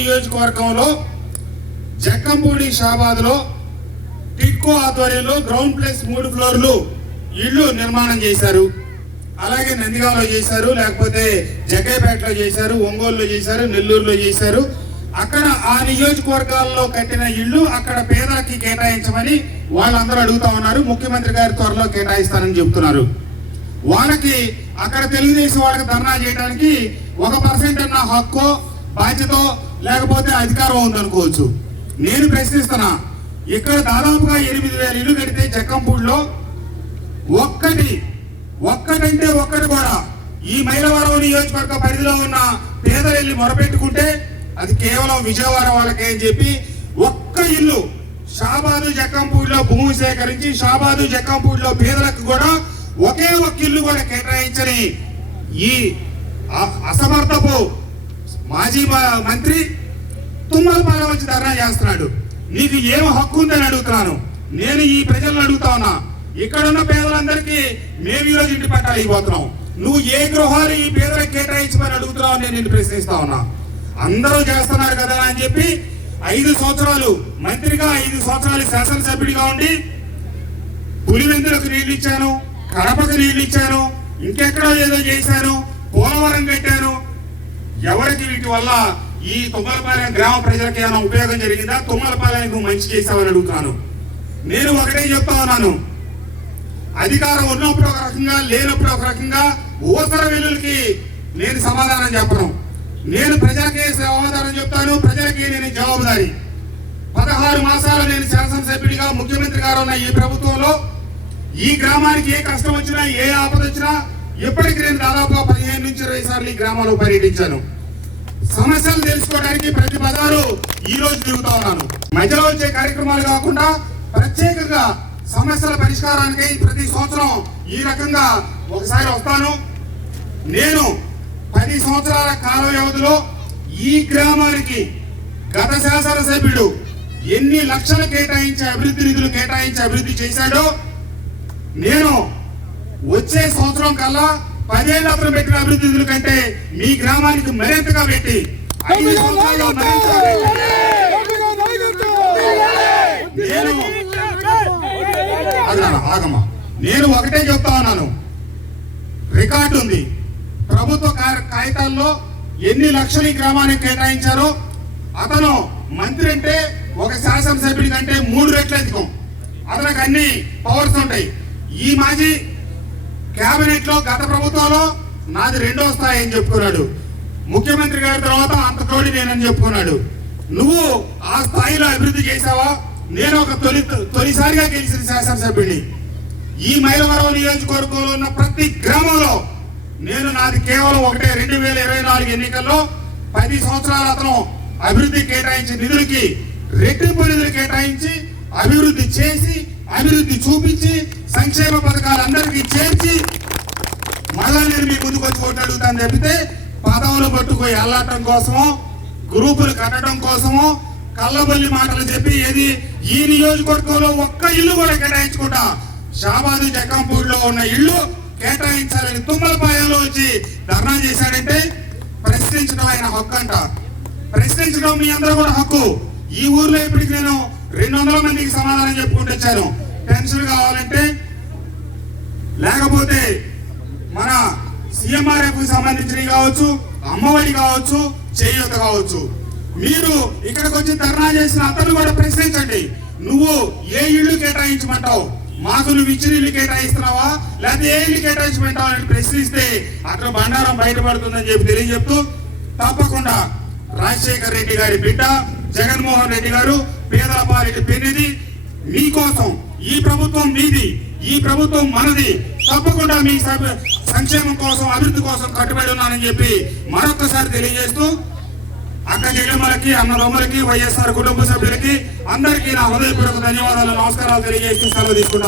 నియోజకవర్గంలో జక్కంపూడి షాబాద్లో టిట్కో ఆధ్వర్యంలో ground plus 3 ఫ్లోర్లు ఇళ్ళు నిర్మాణం చేశారు. అలాగే నందిగామలో చేశారు, లేకపోతే జగ్గైపేటలో చేశారు, ఒంగోలులో చేశారు, నెల్లూరులో చేశారు. అక్కడ ఆ నియోజకవర్గాల్లో కట్టిన ఇళ్ళు అక్కడ పేదలకి కేటాయించమని వాళ్ళందరూ అడుగుతా ఉన్నారు. ముఖ్యమంత్రి గారి త్వరలో కేటాయిస్తానని చెప్తున్నారు. వాళ్ళకి అక్కడ తెలుగుదేశం వాళ్ళకి ధర్నా చేయడానికి 1% అన్న హక్కు బాధ్యత లేకపోతే అధికారం ఉందనుకోవచ్చు. నేను ప్రశ్నిస్తున్నా, ఇక్కడ దాదాపుగా 8,000 ఇల్లు కడితే జక్కంపూడిలో ఒక్కటంటే ఒక్కటి కూడా ఈ మైలవరం నియోజకవర్గ పరిధిలో ఉన్న పేదలు వెళ్ళి మొరపెట్టుకుంటే అది కేవలం విజయవాడ వాళ్ళకే అని చెప్పి ఒక్క ఇల్లు షాబాదు జక్కంపూడిలో భూమి సేకరించి షాబాదు జక్కంపూడిలో పేదలకు కూడా ఒకే ఒక్క ఇల్లు కూడా కేటాయించని ఈ అసమర్థపు మాజీ మంత్రి తుమ్మలపాలెం వచ్చి ధర్నా చేస్తున్నాడు. నీకు ఏం హక్కు ఉందని అడుగుతున్నాను. నేను ఈ ప్రజలను అడుగుతా ఉన్నా, ఇక్కడున్న పేదలందరికీ మేము ఈరోజు ఇంటి పట్టాలు అయిపోతున్నాం. నువ్వు ఏ గృహాలు ఈ పేదలకు కేటాయించమని అడుగుతున్నావు నేను నిన్ను ప్రశ్నిస్తా ఉన్నా. అందరూ చేస్తున్నారు కదా అని చెప్పి 5 సంవత్సరాలు మంత్రిగా 5 సంవత్సరాలు శాసనసభ్యుడిగా ఉండి పులివెందులకు నీళ్లు ఇచ్చాను, కడపకు నీళ్లు ఇచ్చాను, ఇంకెక్కడో ఏదో చేశాను, పోలవరం కట్టాను. ఎవరికి వీటి వల్ల ఈ తుమ్మలపాలెం గ్రామ ప్రజలకు ఏమైనా ఉపయోగం జరిగిందా? తుమ్మలపాలెం నువ్వు మంచి చేసావని అడుగుతాను. నేను ఒకటే చెప్తా ఉన్నాను, అధికారం ఉన్నప్పుడు ఒక రకంగా లేనప్పుడు ఒక రకంగా ఊసర వెల్లులకి నేను సమాధానం చెప్పను. నేను ప్రజలకే సమాధానం చెప్తాను, ప్రజలకి నేను జవాబుదారి. 16 మాసాలు నేను శాసనసభ్యుడిగా ముఖ్యమంత్రి గారు ఉన్న ఈ ప్రభుత్వంలో ఈ గ్రామానికి ఏ కష్టం వచ్చినా ఏ ఆపద వచ్చినా ఇప్పటికి నేను దాదాపుగా 15 నుంచి 20 సార్లు ఈ గ్రామంలో పర్యటించాను. సమస్యలు తెలుసుకోవడానికి ప్రతి బజారు ఈ రోజు తిరుగుతా ఉన్నాను. మధ్యలో వచ్చే కార్యక్రమాలు కాకుండా ప్రత్యేకంగా సమస్యల పరిష్కారానికి ప్రతి సంవత్సరం ఈ రకంగా ఒకసారి వస్తాను. నేను 10 సంవత్సరాల కాల వ్యవధిలో ఈ గ్రామానికి గత శాసనసభ్యుడు ఎన్ని లక్షలు కేటాయించి అభివృద్ధి నిధులు కేటాయించి అభివృద్ధి చేశాడో నేను వచ్చే సంవత్సరం కల్లా 10 ఏళ్ల అతను పెట్టిన అభివృద్ధి నిధుల కంటే మీ గ్రామానికి మరింతగా పెట్టి 5 సంవత్సరాల్లో మరింతగా నేను ఒకటే చెప్తా ఉన్నాను, రికార్డు ఉంది. ప్రభుత్వ కాగితాల్లో ఎన్ని లక్షలు ఈ గ్రామానికి కేటాయించారో అతను మంత్రి అంటే ఒక శాసనసభ్యుడి కంటే 3 రెట్లు అధికం. అతనికి అన్ని పవర్స్ ఉంటాయి. ఈ మాజీ కేబినెట్ లో గత ప్రభుత్వంలో నాది 2వ స్థాయి అని చెప్పుకున్నాడు. ముఖ్యమంత్రి గారి తర్వాత అంత తోడి నేనని చెప్పుకున్నాడు. నువ్వు ఆ స్థాయిలో అభివృద్ధి చేశావా? నేను ఒక తొలిసారిగా గెలిచిన శాసనసభ్యుడిని. ఈ మైలవరం నియోజకవర్గంలో ఉన్న ప్రతి గ్రామంలో నేను నాది కేవలం 2024 ఎన్నికల్లో 10 సంవత్సరాల అతను అభివృద్ధి కేటాయించిన నిధులకి రెట్టింపు నిధులు కేటాయించి అభివృద్ధి చేసి అభివృద్ధి చూపించి సంక్షేమ పథకాలు అందరికీ చేర్చి మళ్ళా నేను మీ ముందుకు వచ్చి కొట్టడుగుతాను తప్పితే పదవులు పట్టుకొని అల్లాటం కోసమో గ్రూపులు కట్టడం కోసమో కళ్ళబల్లి మాటలు చెప్పి ఏది ఈ నియోజకవర్గంలో ఒక్క ఇల్లు కూడా కేటాయించకుండా షాబాదు జక్కంపూడిలో ఉన్న ఇల్లు కేటాయించాలని తుమ్మలపాలెంలో వచ్చి ధర్నా చేశాడంటే ప్రశ్నించడం ఆయన హక్కు అంట. ప్రశ్నించడం మీ అందరూ కూడా హక్కు. ఈ ఊర్లో ఇప్పటికి నేను 200 మందికి సమాధానం చెప్పుకుంటూ వచ్చాను. పెన్షన్ కావాలంటే, లేకపోతే మన CMRF సంబంధించినవి కావచ్చు, అమ్మఒడి కావచ్చు, చేయూత కావచ్చు. మీరు ఇక్కడికి వచ్చి ధర్నా చేసిన అతను కూడా ప్రశ్నించండి. నువ్వు ఏ ఇల్లు కేటాయించమంటావు? మాకు నువ్వు ఇచ్చిన ఇల్లు కేటాయిస్తున్నావా లేకపోతే ఏ ఇల్లు కేటాయించమంటావు అని ప్రశ్నిస్తే అక్కడ బండారం బయటపడుతుందని చెప్పి తెలియజెప్తూ, తప్పకుండా రాజశేఖర్ రెడ్డి గారి బిడ్డ జగన్మోహన్ రెడ్డి గారు పేదల పాలిటి పెన్నిది మీకోసం. ఈ ప్రభుత్వం మీది, ఈ ప్రభుత్వం మనది. తప్పకుండా మీ సంక్షేమం కోసం అభివృద్ధి కోసం కట్టుబడి ఉన్నానని చెప్పి మరొకసారి తెలియజేస్తూ అక్క చెల్లెమ్మలకి అన్నదమ్ములకి వైఎస్ఆర్ కుటుంబ సభ్యులకి అందరికీ నా హృదయపూర్వక ధన్యవాదాలు నమస్కారాలు తెలియజేస్తూ సెలవు తీసుకుంటాను.